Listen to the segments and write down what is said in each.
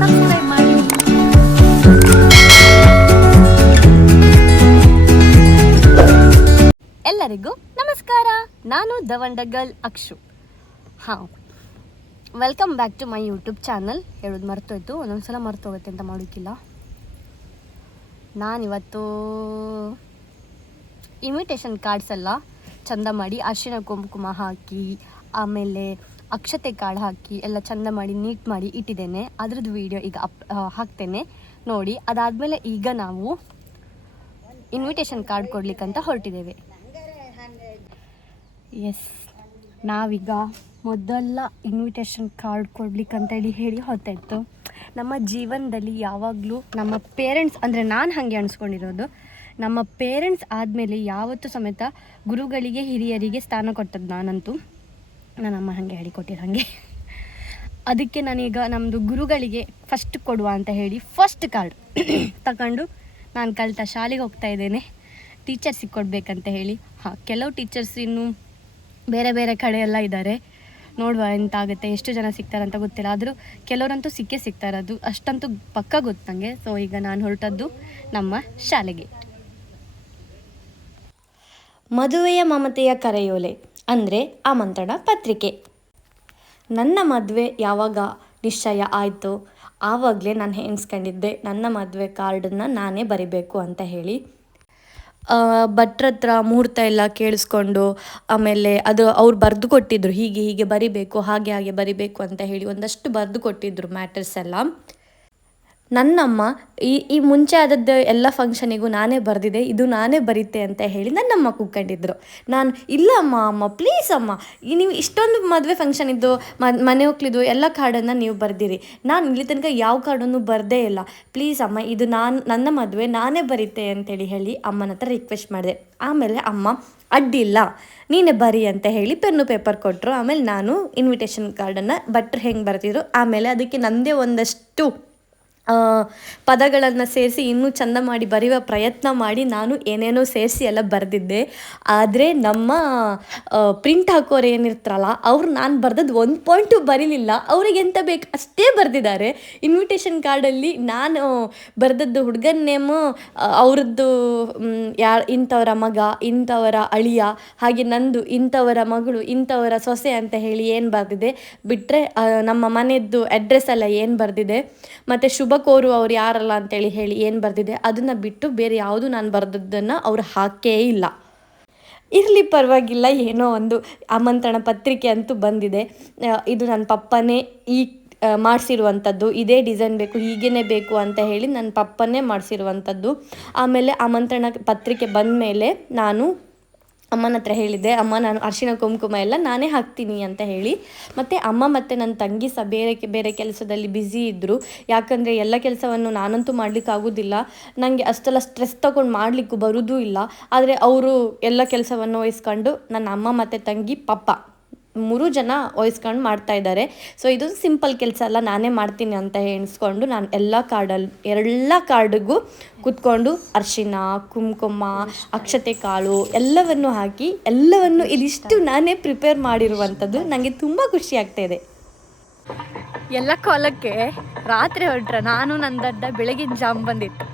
Subscribe ಮಾಡಿ. ಎಲ್ಲರಿಗೂ ನಮಸ್ಕಾರ. ನಾನು ದವಂಡಗಲ್ Akshu. Welcome back to my YouTube channel. ಹೇಳೋದು ಮರ್ತೋಯ್ತು, ಒಂದೊಂದ್ಸಲ ಮರ್ತೋಗುತ್ತೆ ಅಂತ ಮಾಡೋಕ್ಕಿಲ್ಲ. ನಾನಿವತ್ತು ಇನ್ವಿಟೇಷನ್ ಕಾರ್ಡ್ಸ್ ಎಲ್ಲ ಚಂದ ಮಾಡಿ ಅರಿಶಿನ ಕುಂಕುಮ ಹಾಕಿ, ಆಮೇಲೆ ಅಕ್ಷತೆ ಕಾಳು ಹಾಕಿ ಎಲ್ಲ ಚಂದ ಮಾಡಿ ನೀಟ್ ಮಾಡಿ ಇಟ್ಟಿದ್ದೇನೆ. ಅದ್ರದ್ದು ವಿಡಿಯೋ ಈಗ ಹಾಕ್ತೇನೆ ನೋಡಿ. ಅದಾದಮೇಲೆ ಈಗ ನಾವು ಇನ್ವಿಟೇಷನ್ ಕಾರ್ಡ್ ಕೊಡ್ಲಿಕ್ಕಂತ ಹೊರಟಿದ್ದೇವೆ. ಎಸ್, ನಾವೀಗ ಮೊದಲ ಇನ್ವಿಟೇಷನ್ ಕಾರ್ಡ್ ಕೊಡ್ಲಿಕ್ಕಂತ ಹೇಳಿ ಹೊತ್ತಾಯಿತು. ನಮ್ಮ ಜೀವನದಲ್ಲಿ ಯಾವಾಗಲೂ ನಮ್ಮ ಪೇರೆಂಟ್ಸ್, ಅಂದರೆ ನಾನು ಹಾಗೆ ಅನಿಸ್ಕೊಂಡಿರೋದು, ನಮ್ಮ ಪೇರೆಂಟ್ಸ್ ಆದಮೇಲೆ ಯಾವತ್ತೂ ಸಮೇತ ಗುರುಗಳಿಗೆ ಹಿರಿಯರಿಗೆ ಸ್ಥಾನ ಕೊಟ್ಟದ್ದು ನಾನಂತೂ. ನನ್ನಮ್ಮ ಹಾಗೆ ಹೇಳಿಕೊಟ್ಟಿರೋ ಹಾಗೆ. ಅದಕ್ಕೆ ನಾನೀಗ ನಮ್ಮದು ಗುರುಗಳಿಗೆ ಫಸ್ಟ್ ಕೊಡುವ ಅಂತ ಹೇಳಿ ಫಸ್ಟ್ ಕಾರ್ಡ್ ತಗೊಂಡು ನಾನು ಕಲಿತ ಶಾಲೆಗೆ ಹೋಗ್ತಾ ಇದ್ದೇನೆ. ಟೀಚರ್ಸಿಗೆ ಕೊಡಬೇಕಂತ ಹೇಳಿ. ಕೆಲವು ಟೀಚರ್ಸ್ ಇನ್ನೂ ಬೇರೆ ಬೇರೆ ಕಡೆ ಎಲ್ಲ ಇದ್ದಾರೆ. ನೋಡುವ ಎಂತ ಆಗುತ್ತೆ, ಎಷ್ಟು ಜನ ಸಿಗ್ತಾರಂತ ಗೊತ್ತಿಲ್ಲ. ಆದರೂ ಕೆಲವರಂತೂ ಸಿಗ್ತಾರೆ, ಅದು ಅಷ್ಟಂತೂ ಪಕ್ಕ ಗೊತ್ತು ನನಗೆ. ಸೊ ಈಗ ನಾನು ಹೊರಟದ್ದು ನಮ್ಮ ಶಾಲೆಗೆ. ಮದುವೆಯ ಮಮತೆಯ ಕರೆಯೋಲೆ ಅಂದರೆ ಆಮಂತ್ರಣ ಪತ್ರಿಕೆ. ನನ್ನ ಮದುವೆ ಯಾವಾಗ ನಿಶ್ಚಯ ಆಯಿತು ಆವಾಗಲೇ ನಾನು ಎಣಿಸ್ಕೊಂಡಿದ್ದೆ ನನ್ನ ಮದುವೆ ಕಾರ್ಡನ್ನು ನಾನೇ ಬರಿಬೇಕು ಅಂತ ಹೇಳಿ. ಭಟ್ರ ಹತ್ರ ಮುಹೂರ್ತ ಎಲ್ಲ ಕೇಳಿಸ್ಕೊಂಡು, ಆಮೇಲೆ ಅದು ಅವ್ರು ಬರೆದು ಕೊಟ್ಟಿದ್ರು, ಹೀಗೆ ಹೀಗೆ ಬರಿಬೇಕು, ಹಾಗೆ ಬರಿಬೇಕು ಅಂತ ಹೇಳಿ ಒಂದಷ್ಟು ಬರೆದು ಕೊಟ್ಟಿದ್ರು ಮ್ಯಾಟರ್ಸ್ ಎಲ್ಲ. ನನ್ನಮ್ಮ ಈ ಮುಂಚೆ ಆದದ್ದು ಎಲ್ಲ ಫಂಕ್ಷನಿಗೂ ನಾನೇ ಬರೆದಿದ್ದೆ, ಇದು ನಾನೇ ಬರೀತೆ ಅಂತ ಹೇಳಿ ನನ್ನಮ್ಮ ಕೂತ್ಕೊಂಡಿದ್ರು. ನಾನು ಇಲ್ಲ ಅಮ್ಮ ಪ್ಲೀಸ್ ಅಮ್ಮ, ನೀವು ಇಷ್ಟೊಂದು ಮದುವೆ ಫಂಕ್ಷನ್ ಇದ್ದು ಮನೆ ಹೋಗ್ಲಿದ್ದು ಎಲ್ಲ ಕಾರ್ಡನ್ನು ನೀವು ಬರೆದಿರಿ, ನಾನು ಇಲ್ಲಿ ತನಕ ಯಾವ ಕಾರ್ಡನ್ನು ಬರದೇ ಇಲ್ಲ, ಪ್ಲೀಸ್ ಅಮ್ಮ ಇದು ನನ್ನ ಮದುವೆ ನಾನೇ ಬರೀತೆ ಅಂತೇಳಿ ಹೇಳಿ ಅಮ್ಮನ ಹತ್ರ ರಿಕ್ವೆಸ್ಟ್ ಮಾಡಿದೆ. ಆಮೇಲೆ ಅಮ್ಮ ಅಡ್ಡಿಲ್ಲ ನೀನೇ ಬರಿ ಅಂತ ಹೇಳಿ ಪೆನ್ನು ಪೇಪರ್ ಕೊಟ್ಟರು. ಆಮೇಲೆ ನಾನು ಇನ್ವಿಟೇಷನ್ ಕಾರ್ಡನ್ನು ಭಟ್ರು ಹೆಂಗೆ ಬರ್ತಿದ್ರು, ಆಮೇಲೆ ಅದಕ್ಕೆ ನನ್ನದೇ ಒಂದಷ್ಟು ಪದಗಳನ್ನು ಸೇರಿಸಿ ಇನ್ನೂ ಚೆಂದ ಮಾಡಿ ಬರೆಯುವ ಪ್ರಯತ್ನ ಮಾಡಿ ನಾನು ಏನೇನೋ ಸೇರಿಸಿ ಎಲ್ಲ ಬರೆದಿದ್ದೆ. ಆದರೆ ನಮ್ಮ ಪ್ರಿಂಟ್ ಹಾಕೋರು ಏನಿರ್ತಾರಲ್ಲ, ಅವ್ರು ನಾನು ಬರೆದದ್ದು ಒಂದು ಪಾಯಿಂಟು ಬರೀಲಿಲ್ಲ. ಅವ್ರಿಗೆ ಎಂತ ಬೇಕು ಅಷ್ಟೇ ಬರೆದಿದ್ದಾರೆ. ಇನ್ವಿಟೇಷನ್ ಕಾರ್ಡಲ್ಲಿ ನಾನು ಬರೆದದ್ದು ಹುಡುಗನ ನೇಮು, ಅವ್ರದ್ದು ಇಂಥವರ ಮಗ, ಇಂಥವರ ಅಳಿಯ, ಹಾಗೆ ನಂದು ಇಂಥವರ ಮಗಳು, ಇಂಥವರ ಸೊಸೆ ಅಂತ ಹೇಳಿ ಏನು ಬರೆದಿದೆ ಬಿಟ್ಟರೆ, ನಮ್ಮ ಮನೆಯದ್ದು ಅಡ್ರೆಸ್ ಎಲ್ಲ ಏನು ಬರೆದಿದೆ, ಮತ್ತು ಶುಭ ಕೋರುವವ್ರು ಯಾರಲ್ಲ ಅಂತೇಳಿ ಹೇಳಿ ಏನು ಬರೆದಿದೆ, ಅದನ್ನು ಬಿಟ್ಟು ಬೇರೆ ಯಾವುದು ನಾನು ಬರೆದದ್ದನ್ನು ಅವ್ರು ಹಾಕೇ ಇಲ್ಲ. ಇರಲಿ ಪರವಾಗಿಲ್ಲ, ಏನೋ ಒಂದು ಆಮಂತ್ರಣ ಪತ್ರಿಕೆ ಅಂತೂ ಬಂದಿದೆ. ಇದು ನನ್ನ ಪಪ್ಪನೇ ಮಾಡಿಸಿರುವಂಥದ್ದು, ಇದೇ ಡಿಸೈನ್ ಬೇಕು, ಹೀಗೇ ಬೇಕು ಅಂತ ಹೇಳಿ ನನ್ನ ಪಪ್ಪನೇ ಮಾಡಿಸಿರುವಂಥದ್ದು. ಆಮೇಲೆ ಆಮಂತ್ರಣ ಪತ್ರಿಕೆ ಬಂದ ಮೇಲೆ ನಾನು ಅಮ್ಮನ ಹತ್ರ ಹೇಳಿದ್ದೆ, ಅಮ್ಮ ನಾನು ಅರಿಶಿನ ಕುಂಕುಮ ಎಲ್ಲ ನಾನೇ ಹಾಕ್ತೀನಿ ಅಂತ ಹೇಳಿ. ಮತ್ತು ಅಮ್ಮ ಮತ್ತು ನನ್ನ ತಂಗಿ ಸಹ ಬೇರೆ ಕೆಲಸದಲ್ಲಿ ಬ್ಯುಸಿ ಇದ್ದರು. ಯಾಕಂದರೆ ಎಲ್ಲ ಕೆಲಸವನ್ನು ನಾನಂತೂ ಮಾಡಲಿಕ್ಕಾಗೋದಿಲ್ಲ, ನನಗೆ ಅಷ್ಟೆಲ್ಲ ಸ್ಟ್ರೆಸ್ ತೊಗೊಂಡು ಮಾಡಲಿಕ್ಕೂ ಬರೋದೂ ಇಲ್ಲ. ಆದರೆ ಅವರು ಎಲ್ಲ ಕೆಲಸವನ್ನು ವಹಿಸ್ಕೊಂಡು ನನ್ನ ಅಮ್ಮ ಮತ್ತು ತಂಗಿ ಪಪ್ಪ 3 ಜನ ವಹಿಸ್ಕೊಂಡು ಮಾಡ್ತಾಯಿದ್ದಾರೆ. ಸೊ ಇದು ಸಿಂಪಲ್ ಕೆಲಸ ಅಲ್ಲ, ನಾನೇ ಮಾಡ್ತೀನಿ ಅಂತ ಎಣಿಸ್ಕೊಂಡು ನಾನು ಎಲ್ಲ ಕಾರ್ಡಿಗೂ ಕೂತ್ಕೊಂಡು ಅರಿಶಿನ ಕುಂಕುಮ ಅಕ್ಷತೆ ಕಾಳು ಎಲ್ಲವನ್ನು ಹಾಕಿ ಎಲ್ಲವನ್ನು ಇದಿಷ್ಟು ನಾನೇ ಪ್ರಿಪೇರ್ ಮಾಡಿರುವಂಥದ್ದು. ನನಗೆ ತುಂಬ ಖುಷಿ ಆಗ್ತಾಯಿದೆ. ಎಲ್ಲ ಕಾಲಕ್ಕೆ ರಾತ್ರಿ ಹೊರಟ್ರೆ ನಾನು ನನ್ನ ದಡ್ಡ ಬೆಳಗಿನ ಜಾಮ್ ಬಂದಿತ್ತು.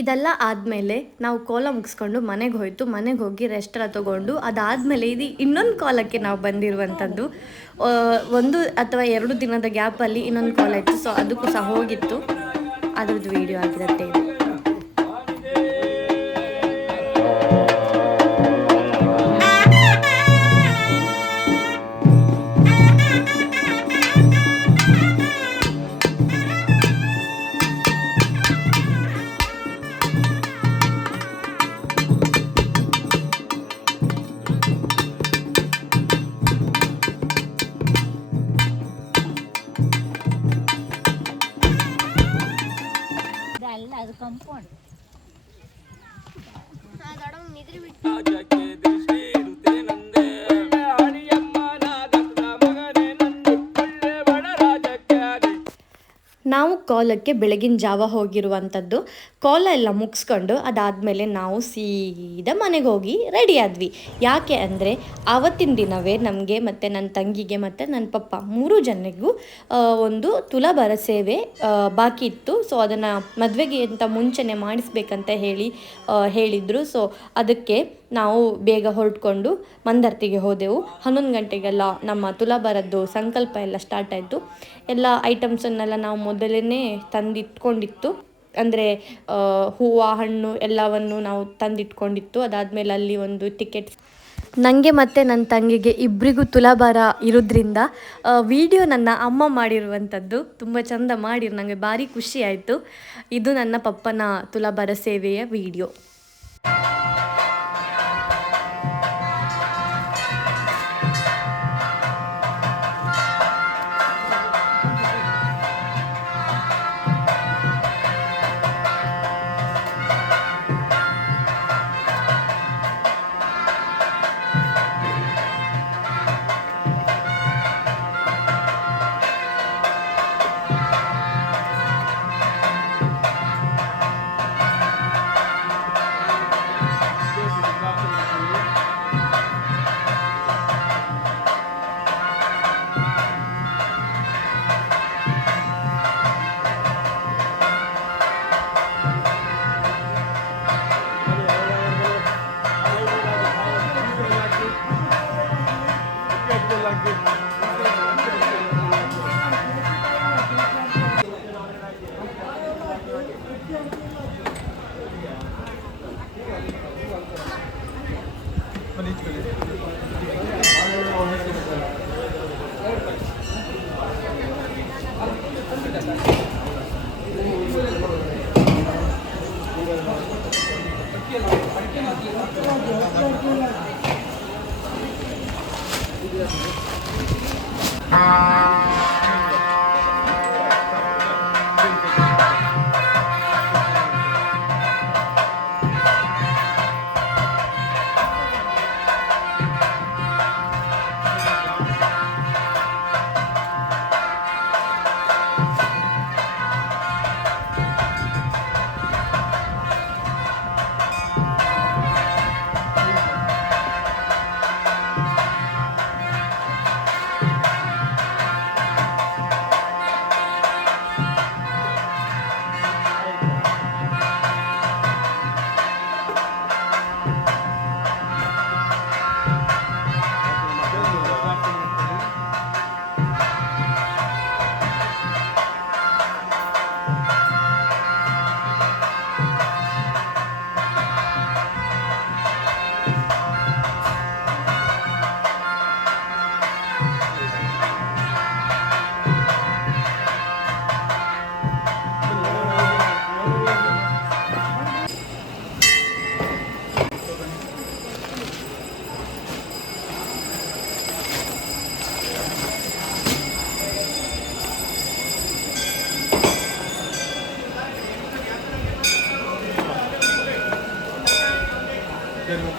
ಇದೆಲ್ಲ ಆದಮೇಲೆ ನಾವು ಕೋಲ ಮುಗಿಸ್ಕೊಂಡು ಮನೆಗೆ ಮನೆಗೆ ಹೋಗಿ ರೆಸ್ಟ್ ಎಲ್ಲ ತೊಗೊಂಡು ಅದಾದಮೇಲೆ ಇದು ಇನ್ನೊಂದು ಕೋಲಕ್ಕೆ ನಾವು ಬಂದಿರುವಂಥದ್ದು. 1 ಅಥವಾ 2 ದಿನದ ಗ್ಯಾಪಲ್ಲಿ ಇನ್ನೊಂದು ಕೋಲ ಇತ್ತು, ಸೊ ಅದಕ್ಕೂ ಸಹ ಹೋಗಿತ್ತು. ಅದ್ರದ್ದು ವಿಡಿಯೋ ಆಗಿರುತ್ತೆ ಇದು. ಅದು ಕಂಪೌಂಡ್ ನಾವು ಕೋಲಕ್ಕೆ ಬೆಳಗಿನ ಜಾವ ಹೋಗಿರುವಂಥದ್ದು. ಕೋಲ ಎಲ್ಲ ಮುಗಿಸ್ಕೊಂಡು ಅದಾದಮೇಲೆ ನಾವು ಸೀದಾ ಮನೆಗೆ ಹೋಗಿ ರೆಡಿ ಆದ್ವಿ. ಯಾಕೆ ಅಂದರೆ ಆವತ್ತಿನ ದಿನವೇ ನಮಗೆ ಮತ್ತು ನನ್ನ ತಂಗಿಗೆ ಮತ್ತು ನನ್ನ ಪಪ್ಪ 3 ಜನರಿಗೂ ಒಂದು ತುಲಾಭಾರ ಸೇವೆ ಬಾಕಿ ಇತ್ತು. ಸೊ ಅದನ್ನು ಮದುವೆಗೆ ಅಂತ ಮುಂಚೆನೇ ಮಾಡಿಸ್ಬೇಕಂತ ಹೇಳಿದರು. ಸೊ ಅದಕ್ಕೆ ನಾವು ಬೇಗ ಹೊರಟ್ಕೊಂಡು ಮಂದರ್ತಿಗೆ ಹೋದೆವು. 11 ಗಂಟೆಗೆಲ್ಲ ನಮ್ಮ ತುಲಾಭಾರದ್ದು ಸಂಕಲ್ಪ ಎಲ್ಲ ಸ್ಟಾರ್ಟ್ ಆಯಿತು. ಎಲ್ಲ ಐಟಮ್ಸನ್ನೆಲ್ಲ ನಾವು ಮೊದಲೇ ತಂದಿಟ್ಕೊಂಡಿತ್ತು, ಅಂದರೆ ಹೂವು ಹಣ್ಣು ಎಲ್ಲವನ್ನು ನಾವು ತಂದಿಟ್ಕೊಂಡಿತ್ತು. ಅದಾದಮೇಲೆ ಅಲ್ಲಿ ಒಂದು ಟಿಕೆಟ್ ನನಗೆ ಮತ್ತು ನನ್ನ ತಂಗಿಗೆ ಇಬ್ಬರಿಗೂ ತುಲಾಭಾರ ಇರೋದ್ರಿಂದ ವಿಡಿಯೋ ನನ್ನ ಅಮ್ಮ ಮಾಡಿರುವಂಥದ್ದು ತುಂಬ ಚಂದ ಮಾಡಿರು. ನನಗೆ ಭಾರಿ ಖುಷಿ ಆಯಿತು. ಇದು ನನ್ನ ಪಪ್ಪನ ತುಲಾಭಾರ ಸೇವೆಯ ವಿಡಿಯೋ.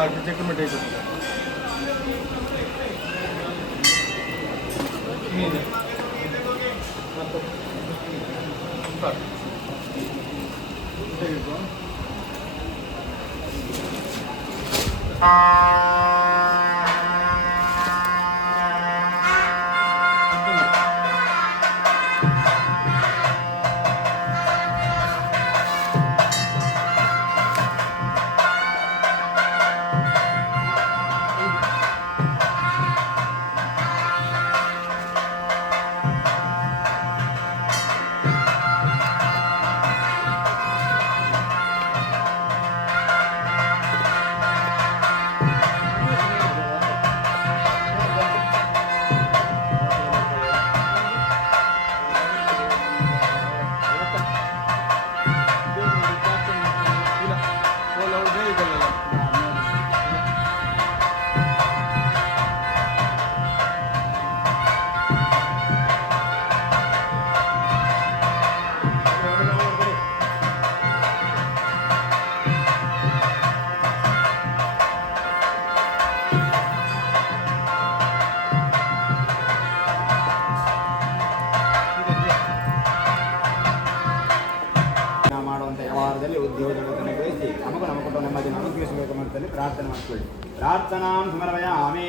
आर्किटेक्ट में टेक ಉದ್ಯೋಗಗಳನ್ನು ಗ್ರಹಿಸಿ ನಮಗೂ ನಮ್ಮ ಕುಟುಂಬ ನೆಮ್ಮದಿ ಅನುಗ್ರಹಿಸಬೇಕು ಅಂತಲ್ಲಿ ಪ್ರಾರ್ಥನೆ ಮಾಡಿಕೊಳ್ಳಿ. ಪ್ರಾರ್ಥನಾಂ ಸಮರ್ಪಯಾಮಿ.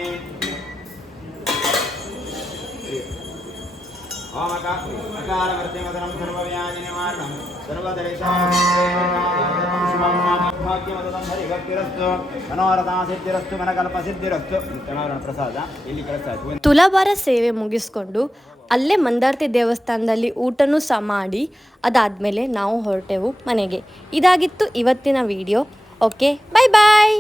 ಅಕಾರವರ್ತಿಮತನಂ ಸರ್ವವ್ಯಾಧಿ ನಿವಾರಣಂ ಸರ್ವದರೇಶಾಂ ಭಾಗ್ಯವದಂ ಹರಿಭಕ್ತಿರಸ್ತು ಮನೋರಥಾ ಸಿದ್ಧಿರಸ್ತು ಮನಕಲ್ಪ ಸಿದ್ಧಿರಸ್ತು. ಪ್ರಸಾದ ಇಲ್ಲಿ ಕಳಿಸ್ತಾ ಇದ್ವಿ. ತುಲಾಭಾರ ಸೇವೆ ಮುಗಿಸ್ಕೊಂಡು ಅಲ್ಲೇ ಮಂದಾರ್ತಿ ದೇವಸ್ಥಾನದಲ್ಲಿ ಊಟನೂ ಸಹ ಮಾಡಿ ಅದಾದಮೇಲೆ ನಾವು ಹೊರಟೆವು ಮನೆಗೆ. ಇದಾಗಿತ್ತು ಇವತ್ತಿನ ವಿಡಿಯೋ. ಓಕೆ, ಬಾಯ್ ಬಾಯ್.